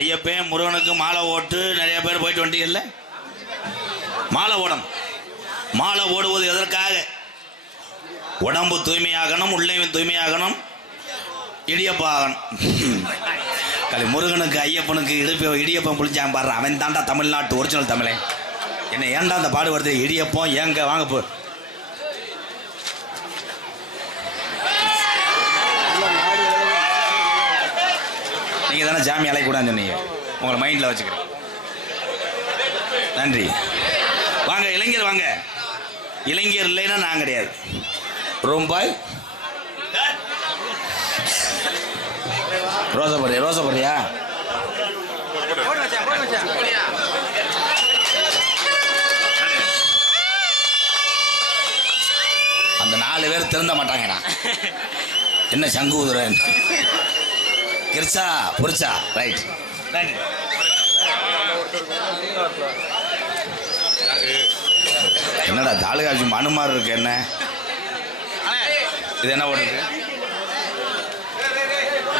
ஐயப்பன் முருகனுக்கு மாலை ஓட்டு நிறைய பேர் போயிட்டு வந்தீங்கல்ல மாலை ஓடணும் மாலை ஓடுவது எதற்காக? உடம்பு தூய்மையாகணும் உள்ளையும் தூய்மையாகணும் இடியப்பாகணும் களி முருகனுக்கு ஐயப்பனுக்கு இடிப்ப இடியப்பம் புளிச்சான் பாடுறான் அவன் தாண்டா தமிழ்நாட்டு ஒரிஜினல் தமிழன் என்ன ஏன்டா அந்த பாடு வருது? இடியப்பம் ஏங்க வாங்க போ. நீங்கள் தானே ஜாமி அலைக்கூடாதுன்னு சொன்னீங்க. உங்களை மைண்டில் வச்சுக்கிறேன். நன்றி. வாங்க இளைஞர் வாங்க. இளைஞர் இல்லைன்னா நான் கிடையாது. ரூம்பாய். ரோசபுரி ரோசபுரியா அந்த நாலு பேர் திருந்த மாட்டாங்கடா. என்ன சங்கு உதுரன் கிரிச்சா புரிச்சா? ரைட் என்னடா தாலுகா ஆஃபீஸ் மனு மாதிரி இருக்கு என்ன? இது என்ன ஓடுது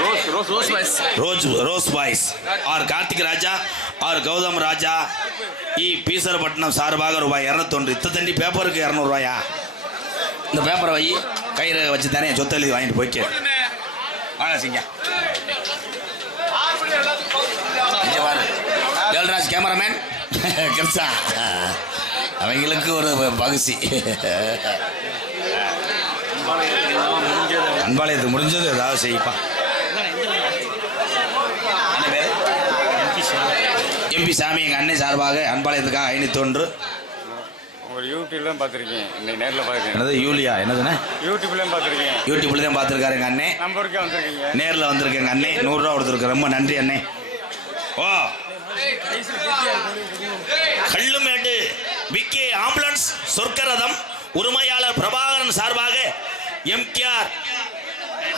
rose rose rose boys. R Karthik Raja R Gautham Raja E Peesarapattinam சார்பாக ரூபாய் இரநூத்தொன்று. இத்த தண்டி பேப்பருக்கு இரநூறுவாயா? இந்த பேப்பரை வை கையில் வச்சு தானே சொத்து எழுதி வாங்கிட்டு போய்க்க வாங்க சிங்க இங்க பாரு வேல்ராஜ் கேமராமேன். கிருஷ்ணா அவங்களுக்கு ஒரு பகுசி. அன்பாளையத்துக்கு முடிஞ்சது ஏதாவது செய்ப்பா. என்ன பேரு எம்பி சாமி எங்கள் அண்ணன் சார்பாக அன்பாளையத்துக்காக ஐநூத்தொன்று. உங்கள் யூடியூப்லாம் பார்த்துருக்கேன் இன்னைக்கு நேரில் பார்க்குறேன் என்னது யூலியா? என்னதுண்ணே? யூடியூப்லேயும் பார்த்துருக்கேன் யூடியூப்ல தான் பார்த்துருக்காரு எங்கள் அண்ணே. நம்பருக்கே வந்திருக்கீங்க. நேரில் வந்திருக்கு எங்கள் அண்ணே. நூறுரூவா கொடுத்துருக்கு. ரொம்ப நன்றி அண்ணே. ஓ கள்ளுமேடு விகே ஆம்புலன்ஸ் சொர்க்கரதம் உரிமையாளர் பிரபாகரன் சார்பாக எம்கேஆர்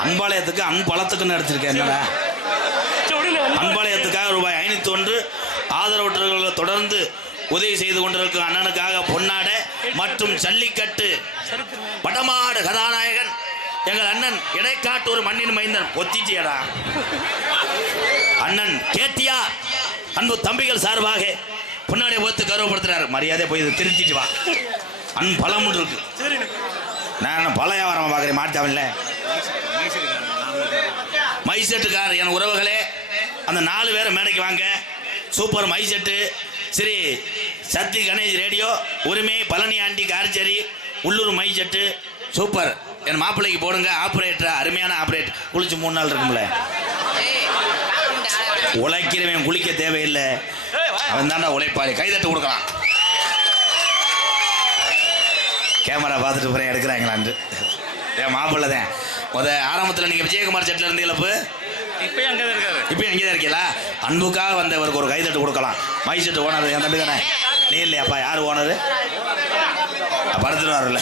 அன்பாளையத்துக்கு அன்பளத்துக்குன்னு எடுத்திருக்கேன் என்னடா? அன்பாளையத்துக்காக ரூபாய் ஐநூத்தி ஒன்று ஆதரவற்றவர்களை தொடர்ந்து உதவி செய்து கொண்டிருக்கும் அண்ணனுக்காக பொன்னாடை மற்றும் ஜல்லிக்கட்டு. வடமாடு கதாநாயகன் எங்கள் அண்ணன் இடைக்காட்டூர் மண்ணின் மைந்தன். பொத்திட்டியடா அண்ணன் கேட்டியா அன்பு தம்பிகள் சார்பாக பொன்னாடை போத்து கௌரவப்படுத்துறாரு. மரியாதை போய் இதை திருத்திட்டு வா. அன் பலம் இருக்கு. நான் பல வியாபாரம் பார்க்குறேன். மாட்டாமல்ல மைசெட்டுக்கார் என் உறவுகளே. அந்த நாலு பேர் மேடைக்கு வாங்க. சூப்பர் மைசெட்டு சரி சக்தி கணேஷ் ரேடியோ உரிமை பழனி ஆண்டி கார்ச்சேரி உள்ளூர் மைசெட்டு சூப்பர். என் மாப்பிள்ளைக்கு போடுங்க. ஆப்ரேட்டர் அருமையான ஆப்ரேட்டர் குளிச்சு மூணு நாள் இருக்கும்ல. உழைக்கிறவன் குளிக்க தேவையில்லை. அவன் தாண்டா உழைப்பாளி கைதட்டு கொடுக்கலாம். கேமரா பார்த்துட்டு போறேன் எடுக்கிறாங்களான்ட்டு என் மாப்பிள்ளை தான். முத ஆரம்பத்தில் நீங்கள் விஜயகுமார் செட்டில் இருந்தீங்களா இப்போ? இப்போயும் அங்கே தான் இருக்காரு. இப்போ எங்கே தான் இருக்கீங்களா? அன்புக்காக வந்தவருக்கு ஒரு கைதட்டு கொடுக்கலாம். மை செட்டு ஓனர் என் தம்பி தானே? நீ இல்லையாப்பா யார் ஓனரு? படுத்துட்டு வரல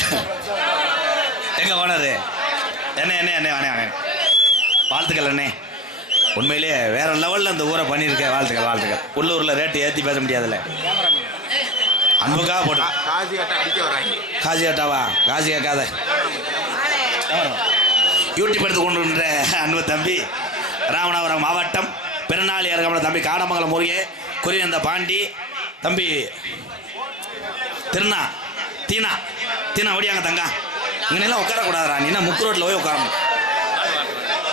எங்க ஓனரு? என்ன என்ன என்ன அண்ணே அண்ணே. வாழ்த்துக்கள் அண்ணே. உண்மையிலேயே வேற லெவலில் அந்த ஊரை பண்ணியிருக்கேன் வாழ்த்துக்கள் வாழ்த்துக்கள். உள்ளூரில் ரேட்டு ஏற்றி பேச முடியாதுல்ல. அன்புக்காக போட்டு. காசி கேட்டாவா காசி கேட்காத. யூடியூப் எடுத்து கொண்டு அன்பு தம்பி ராமநாதபுரம் மாவட்டம் பிறநாளி அருகாமல் தம்பி காடமங்கலம் முருகே குறியந்த பாண்டி. தம்பி திருநா தீனா தீனா ஓடியாங்க தங்கா. இங்கனெல்லாம் உட்காரக்கூடாதுடா நீ என்ன முக்கு ரோட்டில் போய் உட்காரணும்.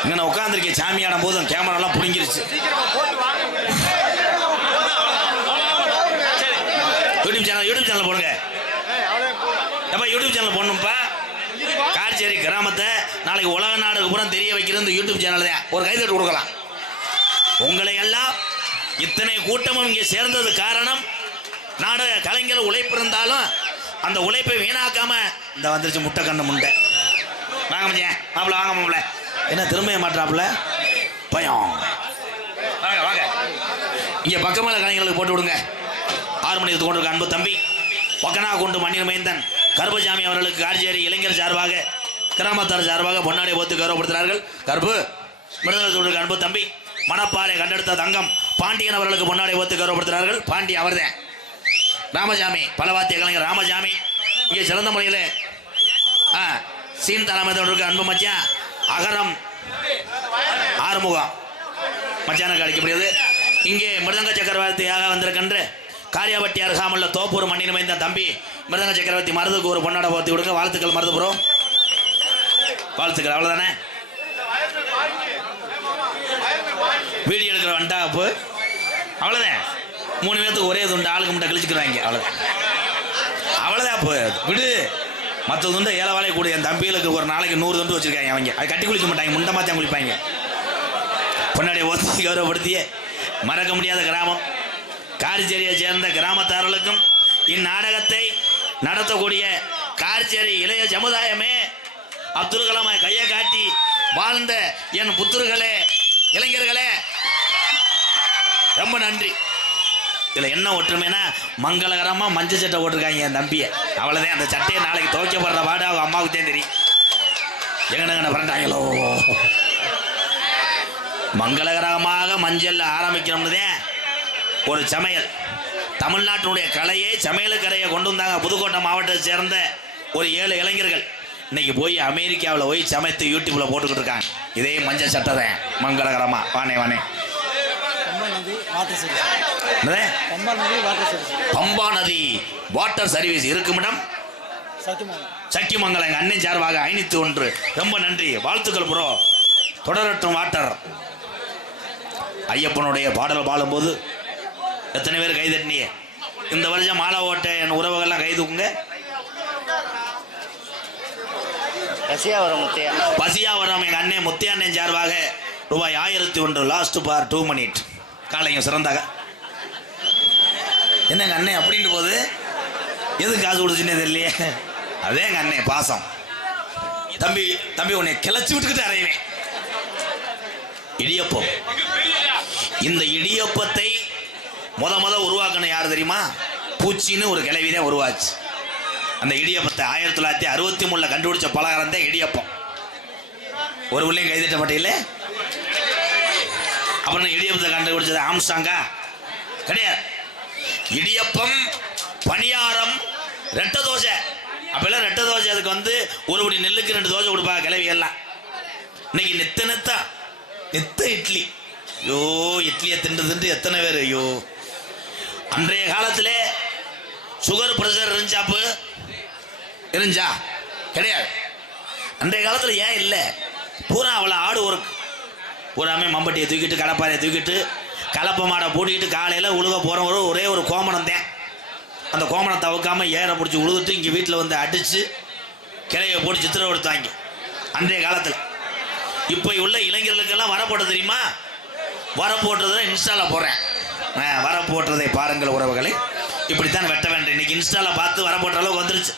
இங்கே நான் உட்காந்துருக்கேன் சாமியாடும் போதும் கேமராலாம் பிடுங்கிருச்சு. யூடியூப் சேனல் யூடியூப் சேனல் போடுங்க. எப்பா யூடியூப் சேனல் போடணும்ப்பா காரச்சேரி கிராமத்தை நாளைக்கு உலக நாடுக்கு பூரா தெரிய வைக்கிறது இந்த யூடியூப் சேனல் தான். ஒரு கைதட்டு கொடுக்கலாம். உங்களை எல்லாம் இத்தனை கூட்டமும் இங்கே சேர்ந்தது காரணம் நாடக கலைஞர் உழைப்பு இருந்தாலும் அந்த உழைப்பை வீணாக்காம இந்த வந்துருச்சு முட்டை கண்ணு முண்டை வாங்க மச்சான் மாப்பிள்ள வாங்க மாப்பிள்ள. என்ன திரும்ப மாட்டாப்புல பயம். வாங்க வாங்க. இங்கே பக்கமேல கலைஞர்களுக்கு போட்டு விடுங்க. ஆறு மணி கொண்டு இருக்க அன்பு தம்பி பக்கனா கொண்டு மண்ணில் மைந்தன் கருப்பசாமி அவர்களுக்கு கார்ஜேரி இளைஞர் சார்பாக கிராமத்தார் சார்பாக பொன்னாடை போத்து கௌரவப்படுத்துகிறார்கள். கருப்பு மிருதங்களுக்கு அன்பு தம்பி மணப்பாறை கண்டெடுத்த தங்கம் பாண்டியன் அவர்களுக்கு பொன்னாடை போத்து கௌரவப்படுத்துகிறார்கள். பாண்டி அவர்தான் ராமசாமி பலவாத்திய கலைஞர் ராமசாமி இங்கே சிறந்த முறையில் ஆ சீன் தலைமை அன்பு மச்சான். அகரம். ஆறுமுகம் மச்சானுக்கு அழைக்கப்படுகிறது இங்கே மிருதங்க சக்கரவர்த்தியாக வந்திருக்கின்ற காரியாபட்டி அருகாமல் தோப்பூர் மண்ணின் மைந்த தம்பி மிருதங்க சக்கரவர்த்தி மருதுக்கு ஒரு பொன்னாட போத்தி கொடுங்க வாழ்த்துக்கள் மருது ப்ரோ. வாழ்த்துக்கள். அவ்வளோதானே வீடியோ எடுக்கிற வண்டா அப்போ. அவ்வளோதான் மூணு பேர்த்துக்கு ஒரே துண்டு ஆளுக்கு முட்டை கழிச்சுக்கிறாங்க அவ்வளோதான் அவ்வளோதான் அப்போ. விடு. மற்ற வந்து ஏழை வாழை கூட. என் தம்பிகளுக்கு ஒரு நாளைக்கு நூறு துண்டு வச்சிருக்காங்க அவங்க. அது கட்டி குளிக்க மாட்டாங்க முண்டை மாத்தான் குளிப்பாங்க. பொன்னாடி ஒத்தி கௌரவப்படுத்திய மறக்க முடியாத கிராமம். காரிச்சேரியை சேர்ந்த கிராமத்தார்களுக்கும் இந்நாடகத்தை நடத்தக்கூடிய காரிச்சேரி இளைய சமுதாயமே அப்துல் கலாமை கையை காட்டி வாழ்ந்த என் புத்தர்களே இளைஞர்களே ரொம்ப நன்றி. இதில் என்ன ஒற்றுமைனா மங்களகரமாக மஞ்சள் சட்டை போட்டிருக்காங்க என் தம்பியை. அவ்வளோதான் அந்த சட்டையை நாளைக்கு துவைக்கப்படுற பாடு அவங்க அம்மாவுக்கு தான் தெரியும். எங்கனங்கன பிறண்டாங்களோ மங்களகரமாக மஞ்சள் ஆரம்பிக்கணும்னு ஒரு சமையல். தமிழ்நாட்டினுடைய கலையை சமையல் கலையை கொண்டு வந்தாங்க புதுக்கோட்டை மாவட்டத்தை சேர்ந்த ஒரு ஏழு இளைஞர்கள். இன்னைக்கு போய் அமெரிக்காவில் போய் சமைத்து யூடியூப்பில் போட்டுக்கிட்டு இருக்காங்க. இதே மஞ்சள் சட்டை தான் மங்களகரமாக வானே வானே பம்பா நதி வாட்டர் சர்வீஸ் என்னது? பம்பா நதி வாட்டர் சர்வீஸ் பம்பா நதி வாட்டர் சர்வீஸ் இருக்குமிடம் சத்தியமாக சக்கிமங்கலம் எங்கள் அண்ணன் சார்பாக ஐநூத்தி ஒன்று. ரொம்ப நன்றி. வாழ்த்துக்கள் ப்ரோ தொடரட்டும் வாட்டர் ஐயப்பனுடைய பாடல் பாடும்போது எத்தனை பேர் கை தட்டினிய இந்த வருஷம் மாலை ஓட்ட என் உறவுகள்லாம் கை தூக்குங்க. ரசியா வர முத்தையா? பசியா வரும். எங்கள் அண்ணன் முத்திய அண்ணன் சார்பாக ரூபாய் ஆயிரத்தி ஒன்று லாஸ்ட் பார் டூ மினிட் காலையும் சிறந்தாக. என்ன எங்கள் அண்ணன் அப்படின்ட்டு போது? எதுக்கு காசு கொடுத்துச்சுன்னே தெரியலையே. அதே எங்கள் அண்ணன் பாசம். தம்பி தம்பி உன்னை கிளச்சி விட்டுக்கிட்டு அறையுவேன் இடியப்பம். இந்த இடியப்பத்தை முத முத உருவாக்கணும் யார் தெரியுமா? பூச்சின்னு ஒரு கிளவி தான் உருவாச்சு. அந்த இடியப்பத்தை ஆயிரத்தி தொள்ளாயிரத்தி அறுபத்தி மூணில் கண்டுபிடிச்ச பலகாரம் தான் இடியப்பம். ஒரு உள்ளையும் கைதிட்ட மாட்டீங்களே அப்புறம் இடியப்பத்தை கண்டுபிடிச்சது ஆம்சாங்கா. கிடையாது. இடியப்பம் பணியாரம் ரெட்டை தோசை. அப்பெல்லாம் ரெட்டை தோசை அதுக்கு வந்து ஒரு படி நெல்லுக்கு ரெண்டு தோசை கொடுப்பாங்க கிளவி எல்லாம் இன்னைக்கு நித்த நித்த நித்த இட்லி. ஐயோ இட்லியை தின்று தின்று எத்தனை பேர் ஐயோ. அன்றைய காலத்திலே சுகர் பிரஷர் இருந்துச்சாப்பு இருந்துச்சா? கிடையாது. அன்றைய காலத்தில் ஏன் இல்லை? பூரா அவளை ஆடு ஒர்க் பூராமே மம்பட்டியை தூக்கிட்டு கடப்பாறையை தூக்கிட்டு கலப்பை மாடை பூட்டிக்கிட்டு காலையில் உழுக போகிறவரு ஒரே ஒரு கோமணம் தான் அந்த கோமணத்தை தவக்காமல் ஏற பிடிச்சி உழுதுட்டு இங்கே வீட்டில் வந்து அடித்து கிளையை போட்டு சித்திரம் எடுத்தாங்க. அன்றைய காலத்தில். இப்போ உள்ள இளைஞர்களுக்கெல்லாம் வர போட்டது தெரியுமா? வர போட்டதை இன்ஸ்டாவில் போடுறேன். வர போட்டுறதை பாருங்கள் உறவுகளை. இப்படித்தான் வெட்ட வேண்டும். இன்னைக்கு இன்ஸ்டாவில் பார்த்து வர போட்ட அளவுக்கு வந்துருச்சு.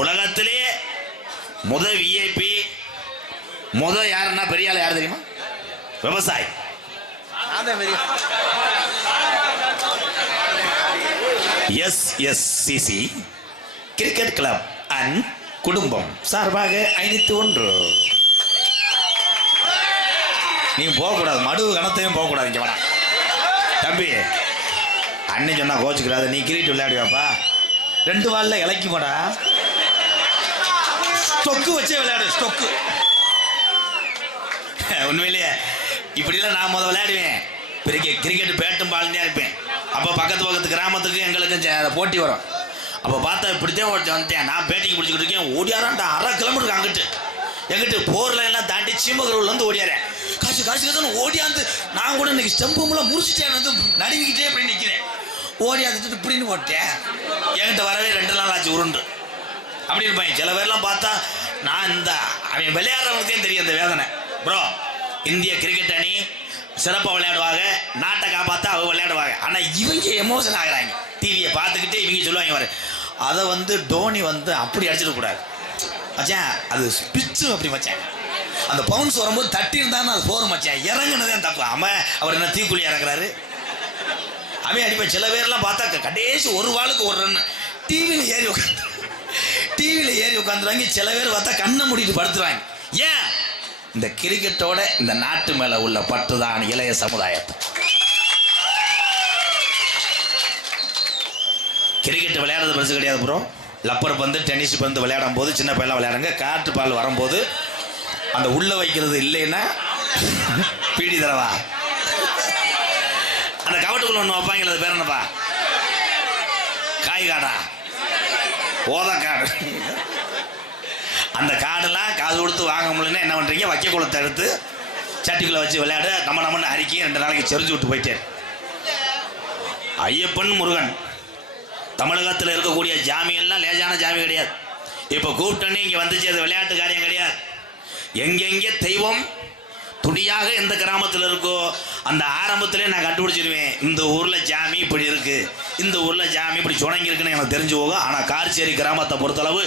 உலகத்திலே முத விஐபி முத யாருன்னா பெரிய ஆள் யார் தெரியுமா? விவசாயி. S S CC cricket club and குடும்பம் சார்பாக ஐநூத்தி ஒன்று. நீ போகக்கூடாது மடு கணத்தையும் போகக்கூடாது இங்கே வேணாம் தம்பி அண்ணன் சொன்னா கோச்சுக்கிறாது நீ கிரிக்கெட் விளையாடுவாப்பா ரெண்டு வால்ல போடா ஸ்டொக்கு வச்சே விளையாடு ஸ்டொக்கு. உண்மையிலேயே இப்படிலாம் நான் முதல் விளையாடுவேன். பெரிய கிரிக்கெட் பேட்டும் பால்தான் இருப்பேன். அப்போ பக்கத்து பக்கத்து கிராமத்துக்கு எங்களுக்கும் போட்டி வரும். அப்போ பார்த்தா இப்படித்தான் ஒருத்தன் வந்துட்டேன். நான் பேட்டிங் பிடிச்சிக்கிட்டு இருக்கேன். ஓடியாரான்டா. அரை கிலோமீட்டருக்கு அங்கிட்டு. எங்கிட்டு போரில் எல்லாம் தாண்டி சீமகரூர்ல ஓடியாரேன். காசு காசு காசுன்னு ஓடியாந்து நான் கூட இன்னைக்கு ஸ்டெம்பு முடிச்சுட்டேன் வந்து நடுங்கிக்கிட்டே இப்படி நிற்கிறேன் ஓடியாந்துட்டு இப்படின்னு போட்டேன். என்கிட்ட வரவே ரெண்டு நாள் ஆச்சு உருண்டு. அப்படி பையன் சில பேர்லாம் பார்த்தா நான் இந்த அவன் விளையாடுறவனுக்கே தெரியும் அந்த வேதனை. ப்ரோ இந்திய கிரிக்கெட் அணி சிறப்பாக விளையாடுவாங்க நாட்டை காப்பாற்ற அவங்க விளையாடுவாங்க. ஆனால் இவங்க எமோஷன் ஆகிறாங்க. டிவியை பார்த்துக்கிட்டே இவங்க சொல்லுவாங்க வர அதை வந்து டோனி வந்து அப்படி அடிச்சிடக்கூடாது மச்சான் அது பிச்சு அப்படி மச்சான். அந்த பவுன்ஸ் வரும்போது தட்டி இருந்தான்னு அது போகிற மச்சான். இறங்குனதே தப்பு. அவன் அவர் என்ன தீக்குழி இறங்குறாரு அவன் அடிப்பேன் சில பேர்லாம் பார்த்தா கடைசி ஒரு வாளுக்கு ஒரு ரன் டிவியில் ஏறி உட்காந்து டிவியில் ஏறி உட்காந்துருவாங்க சில பேர் பார்த்தா கண்ணை மூடிட்டு படுத்துருவாங்க. ஏன்? இந்த கிரிக்கெட்டோட இந்த நாட்டு மேல உள்ள பற்று தான் இளைய சமுதாயத்தை. கிரிக்கெட் விளையாடுறது பிரச்சனை கிடையாது ப்ரோ லப்பர் பந்து டென்னிஸ் பந்து விளையாடும் போது சின்ன பையன் விளையாடுங்க. காற்று பால் வரும்போது அந்த உள்ள வைக்கிறது இல்லைன்னா பீடி தரவா அந்த கவட்டுக்குள்ள ஒன்று வைப்பாங்க அது பேர் என்னப்பா? காய் காடா? ஓதக்காடு. அந்த காடெல்லாம் காது கொடுத்து வாங்க முடியலன்னா என்ன பண்ணுறீங்க வைக்க குளத்தை எடுத்து சட்டிக்குள்ளே வச்சு விளையாடு நம்ம நம்மன்னு அறிக்கை ரெண்டு நாளைக்கு செறிஞ்சு விட்டு போயிட்டேன். ஐயப்பன் முருகன். தமிழகத்தில் இருக்கக்கூடிய ஜாமியெல்லாம் லேசான ஜாமி கிடையாது. இப்போ கூப்பிட்டோன்னே இங்கே வந்துச்சு அது விளையாட்டு காரியம் கிடையாது. எங்கெங்கே தெய்வம் துணியாக எந்த கிராமத்தில் இருக்கோ அந்த ஆரம்பத்திலே நான் கண்டுபிடிச்சிருவேன் இந்த ஊரில் ஜாமி இப்படி இருக்குது இந்த ஊரில் ஜாமி இப்படி சுணங்கி இருக்குன்னு எனக்கு தெரிஞ்சு போகும். ஆனால் கார்ச்சேரி கிராமத்தை பொறுத்தளவு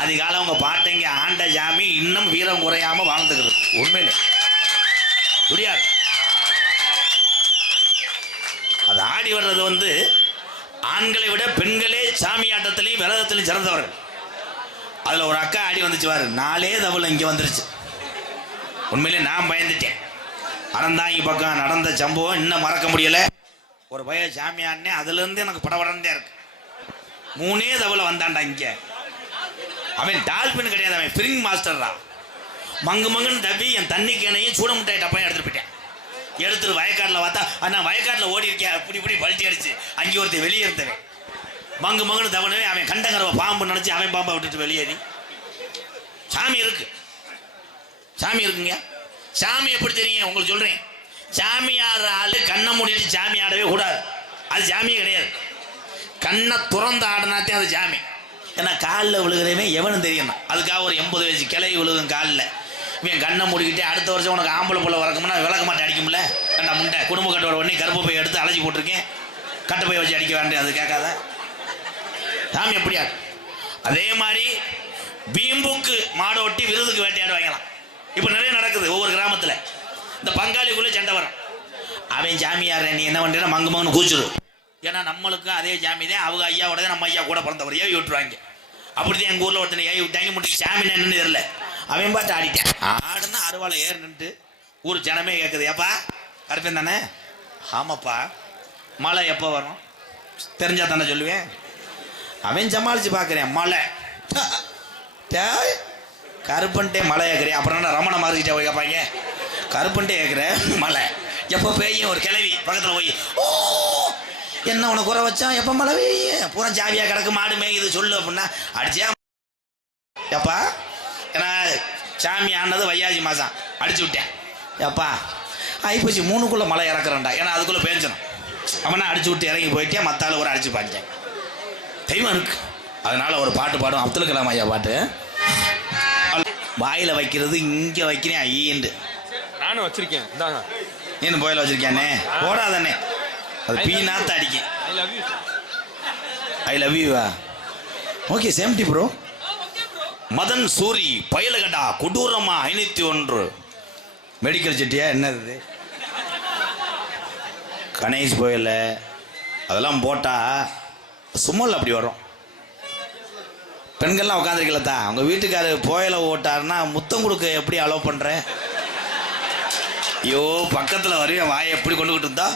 அதிகாலம் உங்கள் பாட்டைங்க ஆண்ட ஜாமி இன்னும் வீரம் குறையாமல் வாழ்ந்துக்கிறது உண்மையிலே. முடியாது அது ஆடி வர்றது வந்து ஆண்களை விட பெண்களே சாமி ஆட்டத்திலையும் விரதத்திலையும் சிறந்தவர்கள். அதில் ஒரு அக்கா ஆடி வந்துச்சு பாரு நாலே தவளை இங்கே வந்துருச்சு. உண்மையிலே நான் பயந்துட்டேன். அறந்தாங்கி பக்கம் நடந்த சம்பவம் இன்னும் மறக்க முடியலை. ஒரு பய சாமியான்னே அதுலேருந்து எனக்கு படபடந்தே இருக்கு. மூணே தவளை வந்தான்டா இங்கே. அவன் டால்பின் கிடையாது அவன் ஃபிரிங் மாஸ்டர் தான் மங்கு மங்குன்னு தப்பி என் தண்ணி கேனையும் சூட முட்டாய் டப்பையும் எடுத்துட்டு போயிட்டேன். எடுத்துட்டு வயக்காட்டில் பார்த்தா அண்ணா வயக்காட்டில் ஓடி இருக்கேன் இப்படி இப்படி பல்ட்டி அடிச்சு. அங்கே ஒருத்தன் வெளியே இருந்தவன். மங்கு மங்குன்னு தவணவே அவன் கண்டங்கரவை பாம்பு நினச்சி அவன் பாம்பை விட்டுட்டு வெளியேறி. சாமி இருக்கு. சாமி இருக்குங்க. சாமி எப்படி தெரியும்? உங்களுக்கு சொல்றேன். சாமி ஆடுற ஆள் கண்ணை மூடிட்டு சாமி ஆடவே கூடாது. அது சாமியே கிடையாது. கண்ணை துறந்து ஆடினாத்தே அது சாமி. ஏன்னா காலில் விழுகிறவன் எவனும் தெரியணும் அதுக்காக ஒரு எண்பது வயசு கிளை விழுகும் காலில். இவன் கண்ணை மூடிக்கிட்டே அடுத்த வருஷம் உனக்கு ஆம்பளை புள்ள வரக்கும்னா விளக்க மாட்டே அடிக்கும்ல? கண்ணா முண்டை? குடும்ப கட்டோட உடனே கருப்பு பை எடுத்து அலசி போட்டிருக்கேன். கட்டை பை வச்சு அடிக்க வேண்டிய அது கேட்காத. சாமி எப்படியா? அதே மாதிரி பீம்புக்கு மாடோட்டி ஒட்டி விருதுக்கு வேட்டையாடுவாங்களாம் இப்போ நிறைய நடக்குது ஒவ்வொரு கிராமத்தில். இந்த பங்காளிக்குள்ளே சண்டை வரும். அவன் ஜாமியார் நீ என்ன பண்ணுறேன்னா மங்கு மங்கன்னு கூச்சிரு ஏன்னா நம்மளுக்கும் அதே ஜாமி தான் அவங்க ஐயாவோட தான் நம்ம ஐயா கூட பிறந்தவர் ஏவி விட்டுருவாங்க. அப்படிதான் எங்கள் ஊரில் ஒருத்தனை ஏவி விட்டாங்க முடிச்சு சாமி என்னன்னு தெரியல. அவன் பாட்டு ஆடிட்டான். ஆடுனா அருவாளை ஏறு நின்று ஊர் ஜனமே கேட்குது ஏப்பா கருப்பேன் தானே? ஆமாப்பா. மழை எப்போ வரும்? தெரிஞ்சா தானே சொல்லுவேன். அவன் சமாளித்து பார்க்குறேன் மழை. டேய், கருப்பன்ட்டே மழை கேட்குறேன் அப்புறம் என்ன ரமண மாறிக்கிட்டே போய் கேட்பாங்க கருப்பன்ட்டே கேட்குறேன் மழை எப்போ பெய்யும்? ஒரு கிளவி பக்கத்தில் போய் ஓ என்ன உனக்கு குறை வச்சான் எப்போ மழை பெய்யும்? பூரா ஜாவியாக கிடக்கு மாடு மேயுது சொல்லு அப்படின்னா அடிச்சா எப்பா? ஏன்னா சாமி ஆனது வையாஜி மாதம். அடிச்சு விட்டேன். எப்பா? ஐப்பசி மூணுக்குள்ளே மழை இறக்குறேன்டா. ஏன்னா அதுக்குள்ளே பேஞ்சணும். அவனா அடிச்சு விட்டு இறங்கி போயிட்டே மற்ற ஆள் ஒரு அடிச்சு பாஞ்சேன் தெய்வம் இருக்கு. அதனால ஒரு பாட்டு பாடும் அப்துல் கலாம் ஐயா பாட்டு. வாயில வைக்கிறது இங்க வைக்கிறேன் ஐயண்டு நானும் வச்சிருக்கேன். இந்தாங்க. நீனு போயில வச்சிருக்கியானே போடாதண்ணே. அது பீனாத்த அடிக்கும் ஐ லவ் யூ யூவா ஓகே சேம்டி ப்ரோ மதன் சூரி பயலகடா கொடூரமா ஐநூத்தி ஒன்று. மெடிக்கல் செட்டியா? என்னது? கணேஷ் புயல். அதெல்லாம் போட்டால் சும்மல் அப்படி வரும். பெண்கள்லாம் உட்காந்துருக்கல தான் அவங்க வீட்டுக்காரர் புயலை ஓட்டாருன்னா முத்தம் கொடுக்க எப்படி அலோவ் பண்ணுறேன் ஐயோ பக்கத்தில் வரையும் வாயை எப்படி கொண்டுகிட்டு இருந்தா?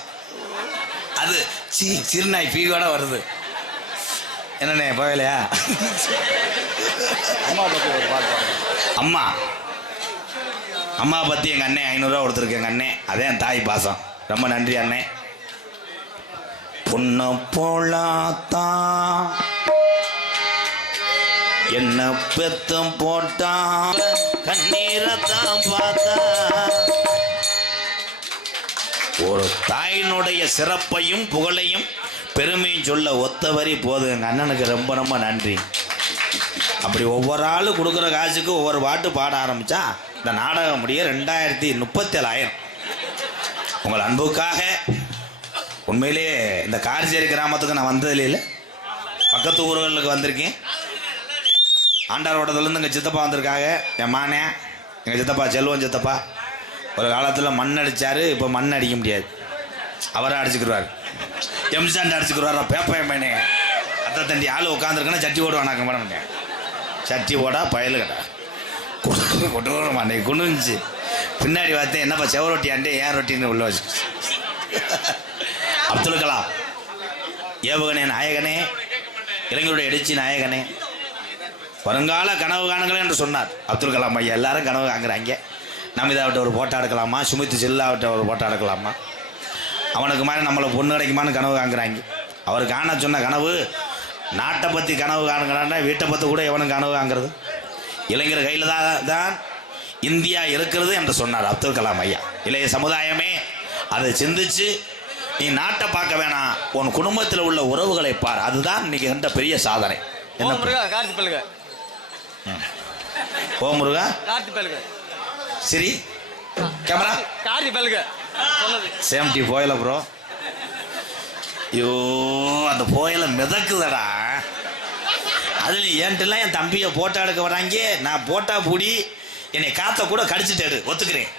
அது சி சிறுநாய் பீவோட வருது. என்னண்ணே புயலையா அம்மா பற்றி ஒரு பாட்டு அம்மா. அம்மா பற்றி எங்கள் அண்ணன் ஐநூறுரூவா கொடுத்துருக்கு எங்கள் அண்ணன் அதே என் தாய் பாசம். ரொம்ப நன்றி அண்ணே. பொண்ணு போலாத்தான். என்ன பெத்தம் போட்டான்? கண்ணீரத்தான் பார்த்தா ஒரு தாயினுடைய சிறப்பையும் புகழையும் பெருமையும் சொல்ல ஒத்த வரி போதும். எங்கள் அண்ணனுக்கு ரொம்ப ரொம்ப நன்றி. அப்படி ஒவ்வொரு ஆள் கொடுக்குற காசுக்கு ஒவ்வொரு பாட்டு பாட ஆரம்பித்தா இந்த நாடகம் முடிய ரெண்டாயிரத்தி முப்பத்தேழாயிரம் உங்கள் அன்புக்காக உண்மையிலே இந்த கார்ஜேரி கிராமத்துக்கு நான் வந்ததில்லை. பக்கத்து ஊர்களுக்கு வந்திருக்கேன். ஆண்டாரோட்டத்துலேருந்து எங்கள் சித்தப்பா வந்திருக்காங்க. என் மானே எங்கள் சித்தப்பா செல்வம் சித்தப்பா. ஒரு காலத்தில் மண் அடித்தார் இப்போ மண் அடிக்க முடியாது. அவரை அடிச்சுக்கிடுவார் எம்சாண்ட் அடிச்சுக்கிடுவாரா பேப்பையன் பையனே. அத்தை தண்டி ஆள் உட்காந்துருக்குன்னா சட்டி ஓடு வேணாக்க பண்ண மாட்டேன். சட்டி ஓடா பயலு கடா கொண்டு கொண்டு வர மாட்டேன் பின்னாடி பார்த்தேன் என்னப்பா செவரொட்டி அண்டே ஆண்டே ஏன் ரொட்டின்னு உள்ள வச்சு அப்துல் கலாம் ஏவுகணே நாயகனே இளைஞருடைய எழுச்சி நாயகனே. வருங்கால கனவு காணுங்கள் என்று சொன்னார். அப்துல் கலாம் ஐயா எல்லாரும் கனவு காங்குறாங்க நமிதாவிட்ட ஒரு போட்டோ எடுக்கலாமா? சுமித் ஜில்லாவிட்ட ஒரு போட்டோ எடுக்கலாமா? அவனுக்கு மாதிரி நம்மளை பொண்ணு கிடைக்குமான்னு கனவு காங்கிறாங்க அவர் காண சொன்ன கனவு நாட்டை பற்றி கனவு காணுங்கிறான்னா வீட்டை பற்றி கூட எவனும் கனவு காங்கிறது இளைஞர் கையில் தான் தான் இந்தியா இருக்கிறது என்று சொன்னார் அப்துல் கலாம் ஐயா. இளைய சமுதாயமே அதை சிந்திச்சு நீ நாட்டை பார்க்க வேணாம். உன் குடும்பத்தில் உள்ள உறவுகளை பார். அதுதான் இன்னைக்கு கண்ட பெரிய சாதனை. என்ன ஓ முருகா. கார்த்தி பல்க. சரி. கேமரா. கார்த்தி பல்க. சேம்டி போயல ப்ரோ ஐயோ அந்த போயல மிதக்குதடா. அதில் என்கிட்டலாம் என் தம்பியை போட்டோ எடுக்க வராங்க. நான் போட்டா பூடி என்னை காத்த கூட கடிச்சிட்டு எடு ஒத்துக்கிறேன்.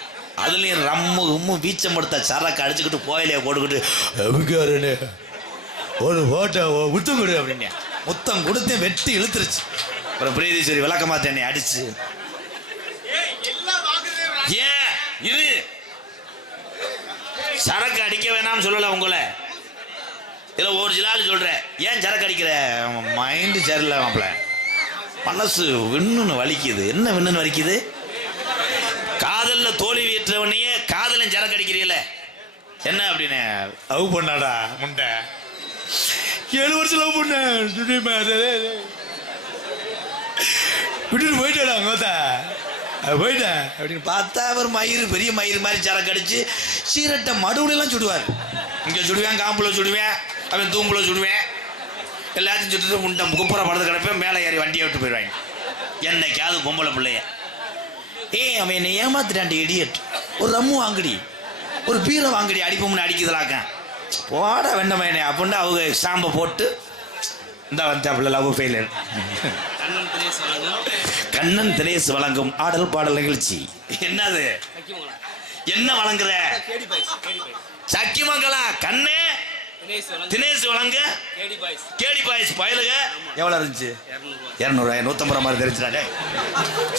அதுலேயும் ரம்மு உம்மு வீச்சம் எடுத்த சரக்கு அடிச்சுக்கிட்டு போயிலையே போட்டுக்கிட்டு எதுக்காருன்னு ஒரு போட்டோ முத்தம் கொடு அப்படின்னு முத்தம் கொடுத்து வெட்டி இழுத்துருச்சு. அப்புறம் பிரீதீஸ்வரி விளக்கமா தண்ணி அடிச்சு. ஏன்? இரு. சரக்கு அடிக்க வேணாம்னு சொல்லல உங்களை. இதுல ஒரு சில ஆள் சொல்றேன். ஏன் சரக்கு அடிக்கிற? மைண்டு சரியில்லை மாப்பிள மனசு விண்ணுன்னு வலிக்குது. என்ன விண்ணுன்னு வலிக்குது? காதல்ல தோல்வி ஏற்றவனையே காதலன் சரக்கு அடிக்கிறீல என்ன அப்படின்னு? லவ் பண்ணாடா முண்டை. ஏழு வருஷம் லவ் பண்ண விட்டுட்டு போயிட்டேடா கோத்தா போயிட்டேன். அப்படின்னு பார்த்தா அவர் மயிறு பெரிய மயிறு மாதிரி சரக்கு அடிச்சு சீரட்டை மடுவுலாம் சுடுவார். இங்கே சுடுவேன் காம்புல சுடுவேன் அவன் தூம்புல சுடுவேன். எல்லாத்தையும் சுட்டு முண்டை குப்புற படுத்து கிடப்பேன் மேலே ஏறி வண்டியை விட்டு போயிடுவாங்க. என்னைக்காவது பொம்பளை பிள்ளைய. ஏய் அவன் என்னை ஏமாத்துட்டான்டி இடியட் ஒரு ரம்மு வாங்குடி. ஒரு பீரை வாங்குடி அடிப்போம்னு அடிக்குதுலாக்கேன் போட வெண்டமையனே அப்படின்னு அவங்க சாம்பை போட்டு இந்த வந்தாப்புல லவ் ஃபெயிலியர் கண்ணன் திரேஸ் வழங்கும். ஆடல் பாடல் நிகழ்ச்சி. என்னது? என்ன வழங்குற? சக்கிமங்கலா கண்ணே? தினேஷ் வழங்க. KD boys. பயலுக. எவ்வளோ இருந்துச்சு? இரநூறுவா. நூற்றம்பது மாதிரி தெரிஞ்சுட்டாடே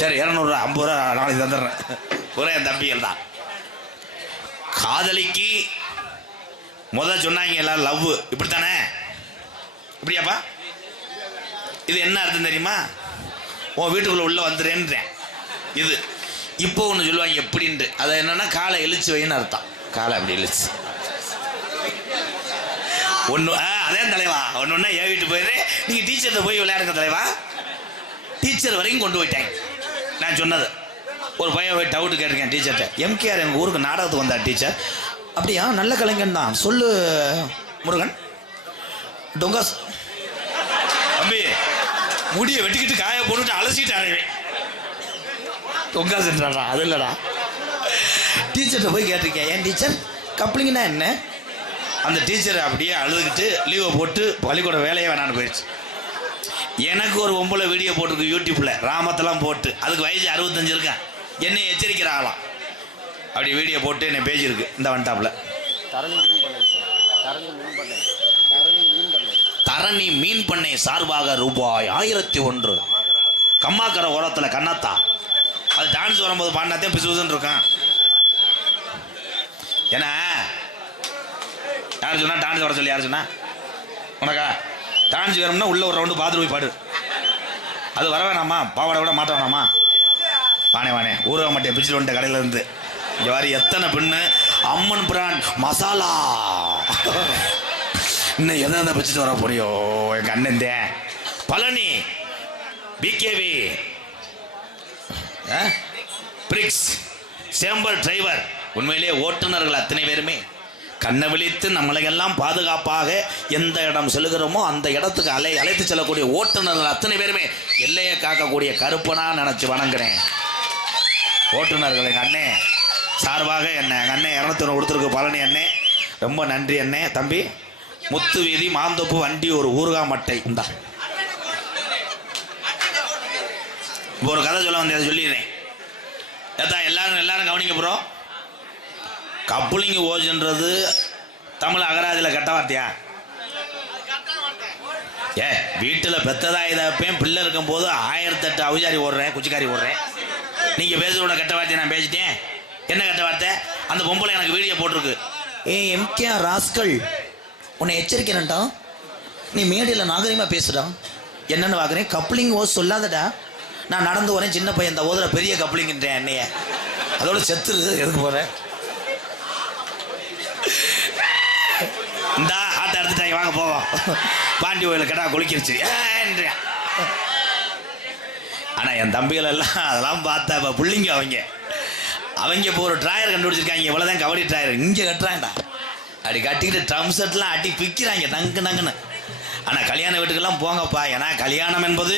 சரி இரநூறுவா ஐம்பது ரூபா நாளைக்கு தந்துடுறேன். ஒரே என் தம்பிகள் தான். காதலிக்கு முத சொன்னாங்க எல்லாரும் லவ். இப்படித்தானே? இப்படியாப்பா? இது என்ன அர்த்தம் தெரியுமா? உன் வீட்டுக்குள்ள உள்ள வந்துடுறேன்றேன் இது. இப்போ ஒன்று சொல்லுவாங்க எப்படின்ட்டு அது என்னன்னா காலை எழுச்சி வைன்னு அர்த்தம். காலை அப்படி எழுச்சி ஒன்று ஆ அதே தலைவா. ஒன்று ஒன்றா ஏன் வீட்டு போயிடுறேன் நீங்கள் டீச்சர்கிட்ட போய் விளையாடுங்க தலைவா. டீச்சர் வரைக்கும் கொண்டு போயிட்டாங்க. நான் சொன்னது. ஒரு பையன் போய் டவுட் கேட்டிருக்கேன் டீச்சர்கிட்ட எம்கேஆர் எங்கள் ஊருக்கு நாடகத்துக்கு வந்தார் டீச்சர் அப்படியா? நல்ல கலைஞன் தான். சொல்லு முருகன். டொங்காஸ் முடியை வெட்டிக்கிட்டு காய போட்டுட்டு அலசிட்டு அடைவேன் சென்றாடா அது இல்லைடா. டீச்சர்கிட்ட போய் கேட்டிருக்கேன் ஏன் டீச்சர் கப்ளிங்னா என்ன? அந்த டீச்சர் அப்படியே அழுதுகிட்டு லீவை போட்டு பள்ளிக்கூட வேலையே வேணான்னு போயிடுச்சு எனக்கு ஒரு ஒம்பளை வீடியோ போட்டிருக்கு யூடியூப்பில் ராமத்தெல்லாம் போட்டு. அதுக்கு வயசு அறுபத்தஞ்சு இருக்கேன் என்னை எச்சரிக்கிறாங்களாம் அப்படி வீடியோ போட்டு என்னை பேஜிருக்கு இந்த வன்டாப்பில் தரணி மீன் பண்ணை சார் தரணி மீன் பண்ணை தரணி மீன் பண்ணை தரணி மீன் பண்ணை சார்பாக ரூபாய் ஆயிரத்தி ஒன்று. கம்மாக்கரை ஓரத்தில் கண்ணாத்தா. அது டான்ஸ் வரும்போது பாடினாத்தே பிசுபிசுன்னு இருக்கான் ஏன்னா யார் சொன்னா டான்ஸ் வர சொல்லி யார் சொன்னா? உனக்கா? டான்ஸ் வேணும்னா உள்ள ஒரு ரவுண்டு பார்த்துட்டு போய் பாடு. அது வர வேணாமா? பாவாடை விட மாட்ட வேணாமா? வானே வானே ஊரக மாட்டேன் பிடிச்சிட்டு வந்துட்ட கடையில இருந்து. இங்க வாரி எத்தனை பெண்ணு அம்மன் பிரான் மசாலா. இன்னும் எதை எதை வச்சுட்டு வர போறியோ எங்கள் அண்ணன் தேன். Palani PKV bricks chamber driver. உண்மையிலேயே ஓட்டுநர்கள் அத்தனை பேருமே. கண்ணை விழித்து நம்மளையெல்லாம் பாதுகாப்பாக எந்த இடம் செல்கிறோமோ அந்த இடத்துக்கு அலை அழைத்து செல்லக்கூடிய ஓட்டுநர்கள் அத்தனை பேருமே எல்லையை காக்கக்கூடிய கருப்பனா நினச்சி வணங்குறேன். ஓட்டுநர்கள் எங்கள் அண்ணே. சார்பாக என்ன எங்கள் அண்ணே இரநூத்தி ஒன்று கொடுத்துருக்கு பழனி அண்ணே. ரொம்ப நன்றி அண்ணே. தம்பி முத்து வீதி மாந்தோப்பு வண்டி ஒரு ஊர்கா மட்டை. இந்தா. இப்போ ஒரு கதை சொல்ல வந்தேன் சொல்லிடுறேன். ஏதா எல்லாரும் எல்லாரும் கவனிக்க ப்ரோ. கப்புளிங்க ஓஜன்றது தமிழ் அகராதியில் கெட்ட வார்த்தையா? ஏ வீட்டில் பெத்ததா இதாப்பேன் பிள்ளை இருக்கும்போது ஆயிரத்தெட்டு அவுஜாரி ஓடுறேன் குச்சிக்காரி ஓடுறேன். நீங்கள் பேசுறோட கெட்ட வார்த்தையை நான் பேசிட்டேன். என்ன கெட்ட வார்த்தை? அந்த பொம்பளை எனக்கு வீடியோ போட்டிருக்கு. A MK rascal. உன்னை எச்சரிக்கிறேன்டா. நீ மேடையில் நாகரிகமாக பேசுடா. என்னென்னு பார்க்குறேன் கப்ளிங் ஓ சொல்லாதடா. நான் நடந்து வரேன் சின்ன பையன் இந்த ஓதுற பெரிய கப்ளிங்ன்றேன் என்னைய. அதோட செத்துரு. எதுக்கு போகிறேன் இந்தா ஆட்டை எடுத்துட்டாங்க வாங்க போவோம். பாண்டி கோயில் கடா குளிக்கிருச்சு. ஆனால் என் தம்பிகள் எல்லாம் அதெல்லாம் பார்த்தா இப்போ பிள்ளைங்க அவங்க. அவங்க இப்போ ஒரு ட்ராயர் கண்டுபிடிச்சிருக்காங்க. இவ்வளோதான் கபடி ட்ராயர் இங்கே கட்டுறாங்கடா. அப்படி கட்டிக்கிட்டு ட்ரம் செட்லாம் அடி பிக்கிறாங்க நங்கு நங்குன்னு ஆனா கல்யாண வீட்டுக்கெல்லாம் போங்கப்பா. ஏன்னா கல்யாணம் என்பது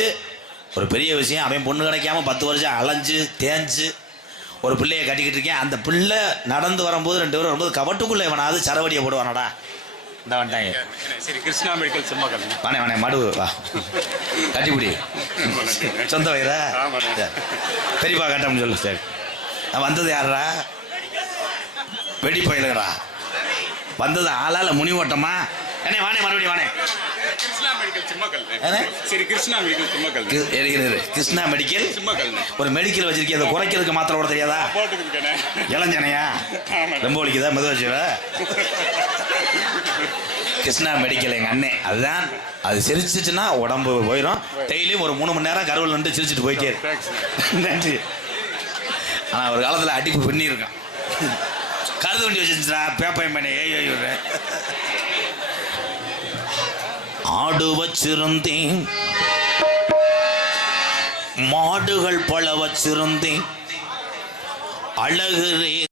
ஒரு பெரிய விஷயம். அவன் பொண்ணு கிடைக்காம பத்து வருஷம் அலைஞ்சு தேஞ்சு ஒரு பிள்ளைய கட்டிக்கிட்டு இருக்கேன். அந்த பிள்ளை நடந்து வரும்போது ரெண்டு பேரும் வரும்போது கவட்டுக்குள்ளே இவனாவது சரவடியை போடுவானடா. இந்த வந்துட்டாங்க சரி கிருஷ்ணா மெடிக்கல் சும்மா வாணே வாணே மடு வா. கட்டிப்பிடி. சொந்த வயிறா. பெரியப்பா கட்டம்னு சொல்லு சரி. நான் வந்தது யாரா வெடி பயிலுகிறா வந்தது ஆளால முனி ஓட்டமா? ஏனே வாணே மறுபடியும் வாணே. கிருஷ்ணா மெடிக்கல் ஒரு மெடிக்கல் வச்சிருக்கேன் அதை குறைக்கிறதுக்கு மாத்திரை கூட தெரியாதா? இளஞ்சனையா. ரொம்ப வலிக்குதா? மெதுவா கிருஷ்ணா மெடிக்கல் எங்க அண்ணன் அதுதான் அது சிரிச்சிச்சுன்னா உடம்பு போயிடும் டெய்லியும் ஒரு மூணு மணி நேரம் கருவில் நின்று சிரிச்சிட்டு போயிட்டே நன்றி. ஆனா ஒரு காலத்துல அடிப்பு பண்ணியிருக்கான் கருது வண்டி வச்சிருந்துச்சா பேப்பையும் பண்ணி. ஏய் ஆடு வச்சிருந்தேன். மாடுகள் பல வச்சிருந்தேன். அழகு